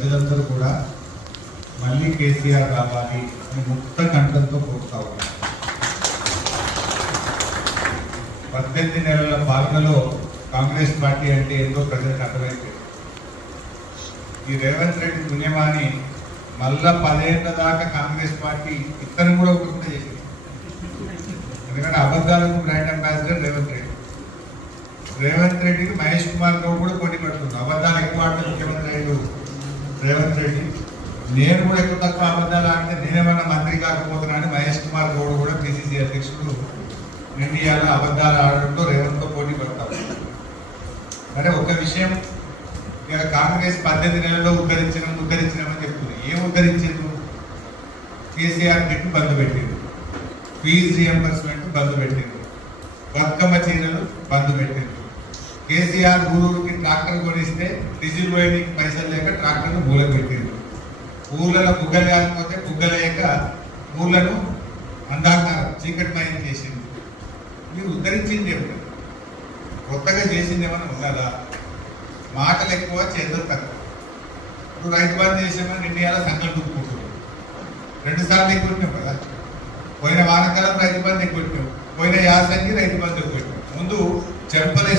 ప్రజలందరూ కూడా మళ్ళీ కేసీఆర్ రావాలి అని ముక్త కంఠంతో కోరుతా ఉన్నారు. పద్దెనిమిది నెలల పాలనలో కాంగ్రెస్ పార్టీ అంటే ఏంటో ప్రజలకు అర్థమైంది. ఈ రేవంత్ రెడ్డి పుణ్యమాని మళ్ళా పదేళ్ళ దాకా కాంగ్రెస్ పార్టీ ఇతను కూడా ఒకటి చేసింది. ఎందుకంటే అబద్ధాలకు బ్రాండ్ అంబాసిడర్ రేవంత్ రెడ్డి. రేవంత్ రెడ్డికి మహేష్ కుమార్ గౌడ్ కూడా పోటీ పడుతుంది అబద్ధాలు ఎక్కువ ఆడితే ముఖ్యమంత్రి అయ్యాడు రేవంత్ రెడ్డి నేను కూడా ఎక్కువ తక్కువ అబద్ధాలు ఆడితే నేనేమన్నా మంత్రి కాకపోతున్నానని మహేష్ కుమార్ గౌడ్ కూడా పిసిసి అధ్యక్షుడు ఇండియాలో అబద్ధాలు ఆడడంతో రేవంత్తో పోటీ పడతాం. అంటే ఒక విషయం ఇక కాంగ్రెస్ పద్దెనిమిది నెలల్లో ఉద్ధరించినాం ఉద్ధరించినామని చెప్తుంది. ఏం ఉద్ధరించింది కేసీఆర్ కిట్ బంద్ పెట్టింది ఫీజు రియంబర్స్మెంట్ బంద్ పెట్టింది బతుకమ్మ చీరలు బంద్ పెట్టింది కేసీఆర్ ఊరూరికి ట్రాక్టర్ కొనిస్తే డీజిల్ పోయడానికి పైసలు లేక ట్రాక్టర్ మూల పెట్టింది. ఊళ్ళలో బుగ్గలు కాకపోతే బుగ్గలేక ఊళ్ళను అంధాకారం చీకటిమయం చేసింది. మీరు ఉద్ధరించింది ఏమిటి? కొత్తగా చేసింది ఏమైనా ఉండాలా? మాటలు ఎక్కువ చేతులు తక్కువ. ఇప్పుడు రైతు బంద్ చేసామని ఇండియాలో సంకల్పం దుక్కుంటున్నాం రెండు సార్లు ఎక్కువ కదా? పోయిన వానకాలం రైతు బంద్ ఎక్కువ పోయిన యాసంగి రైతు బంద్ ఎక్కువ ముందు చెంపలు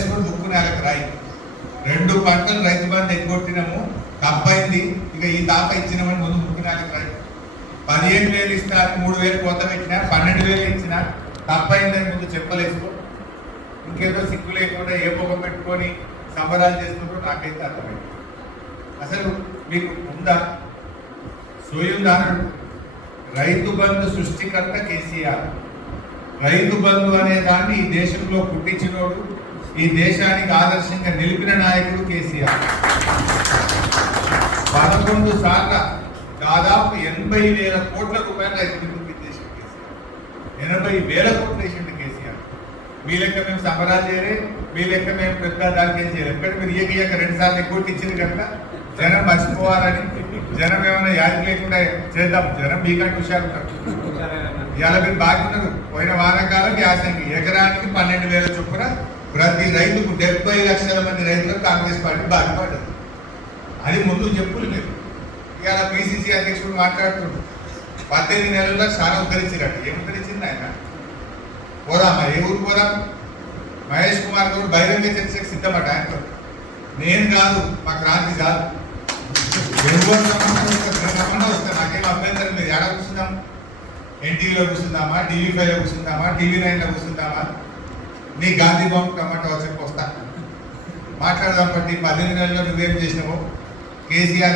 పంటలు రైతు బంధు ఎగ్గొట్టినాము తప్పైంది ఇక ఈ తాప ఇచ్చినామని ముందు ముక్కు నేలకు పదిహేను వేలు ఇస్తా మూడు వేలు కొత్త పెట్టినా పన్నెండు వేలు ఇచ్చినా తప్పైందని ముందు చెప్పలేసుకో. ఇంకేదో సిగ్గు లేకుండా ఏ పొగ పెట్టుకొని సంబరాలు చేస్తున్నప్పుడు నాకైతే అర్థమైంది. అసలు మీకు ఉందా? సోయుందానుడు రైతు బంధు సృష్టికర్త కేసీఆర్. రైతు బంధు అనే దాన్ని ఈ దేశంలో పుట్టించినోడు ఈ దేశానికి ఆదర్శంగా నిలిపిన నాయకుడు కేసీఆర్. పదకొండు సార్ల దాదాపు ఎనభై వేల కోట్ల రూపాయలు రైతు బంధుకి ఇచ్చేసిండు కేసీఆర్. ఎనభై వేల కోట్లు వేసిండు కేసీఆర్. మీ లెక్క మేము సంబరాలు చేయలే మీ లెక్క మేము పెద్ద దానికి ఏం ఎక్కడ మీరు ఇయ్యక ఇయ్యక రెండు సార్లు ఎక్కువ ఇచ్చింది కనుక జనం మర్చిపోవాలని జనం ఏమైనా యాది లేకుండా చేద్దాం. జనం మీకంటే హుషారు ఉంటారు. ఇవాళ మీరు బాగున్నారు. పోయిన వానకాలం యాసంగి ఎకరానికి పన్నెండు వేల చొప్పున ప్రతి రైతుకు డెబ్బై లక్షల మంది రైతులకు కాంగ్రెస్ పార్టీ బాధపడ్డది. అది ముందు చెప్పులు లేదు ఇవాళ పిసిసి అధ్యక్షుడు మాట్లాడుతుండ్రు పద్దెనిమిది నెలల్లో చాలా ఉద్ధరించినట్టు. ఏం ఉద్ధరించింది ఆయన? పోదామా? ఏ ఊరు పోదాం? మహేష్ కుమార్ గౌడ్ బహిరంగ చర్చకు సిద్ధమట ఆయనతో. నేను కాదు మా క్రాంతి కాదు. ఎవరు రమ్మన్నా వస్తారు, వస్తాను నాకేం అభ్యంతరం లేదు. ఎక్కడ కూర్చుందాం? ఎన్టీవీలో కూర్చుందామా? టీవీ ఫైవ్లో కూర్చుందామా? టీవీ నైన్లో కూర్చుందామా? నీ గాంధీ భవన్ కమ్మంట వచ్చి వస్తా మాట్లాడదాం బట్టి పద్దెనిమిది నెలల్లో నువ్వేం చేసినావు? కేసీఆర్